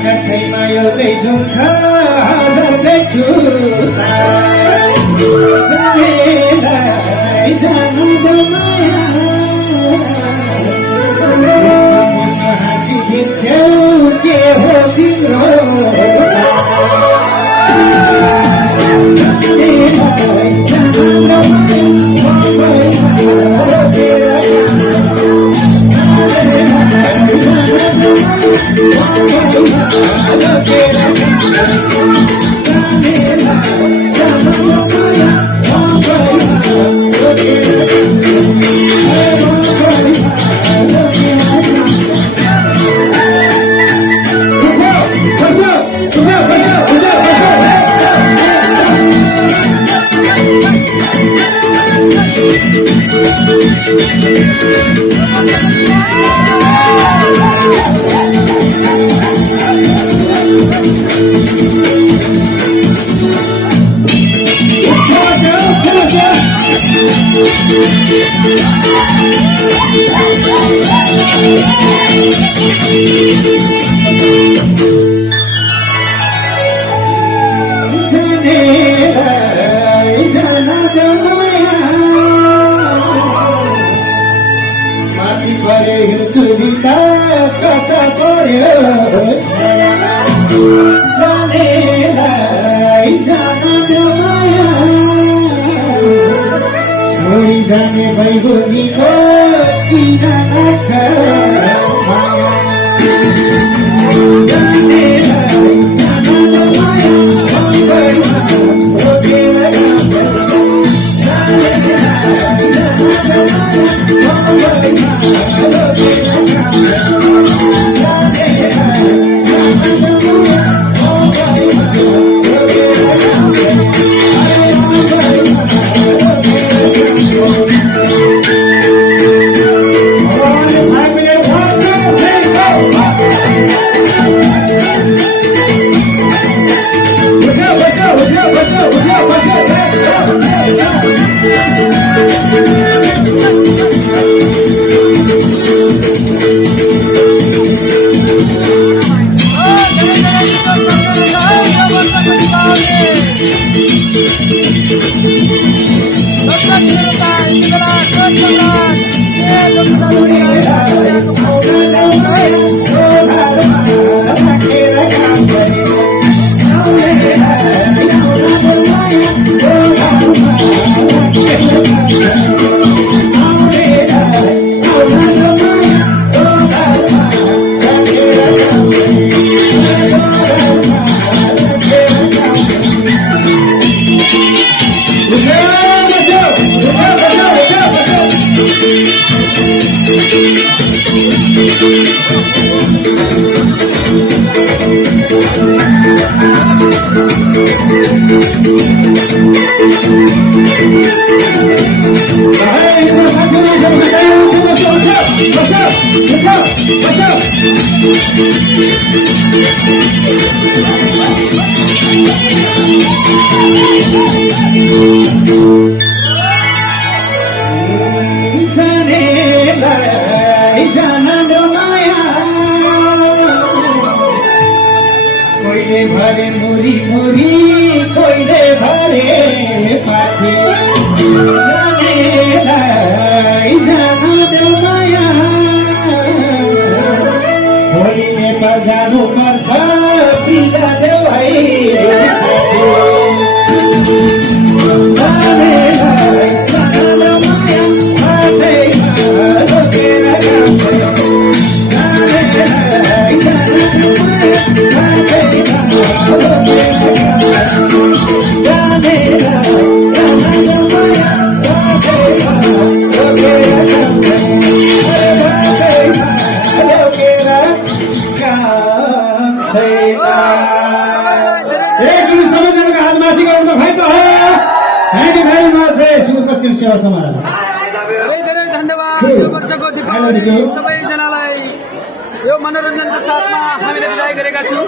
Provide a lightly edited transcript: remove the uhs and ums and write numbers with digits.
कसैमा एउटै जुन छ हजारकै छुता जानेलाई जानु माया मुसो हाँसिदिन्छौ के हो तिम्रो छोडी जाने भैगुनीको किनारा छ कोइले भरे मुरी मुरी कोइले भरे पाथी जानेलाई जानु देऊ माया भोलि नेपाल जानु पर्छ बिदा देऊ है जानेलाई जानु माया साथैमा सोचेर जानेलाई जानु माया सेवा समारोह धेरै धेरै धन्यवाद यो वर्षको दीपावली सबैजनालाई यो मनोरञ्जनको साथमा हामीले विदाई गरेका छौँ।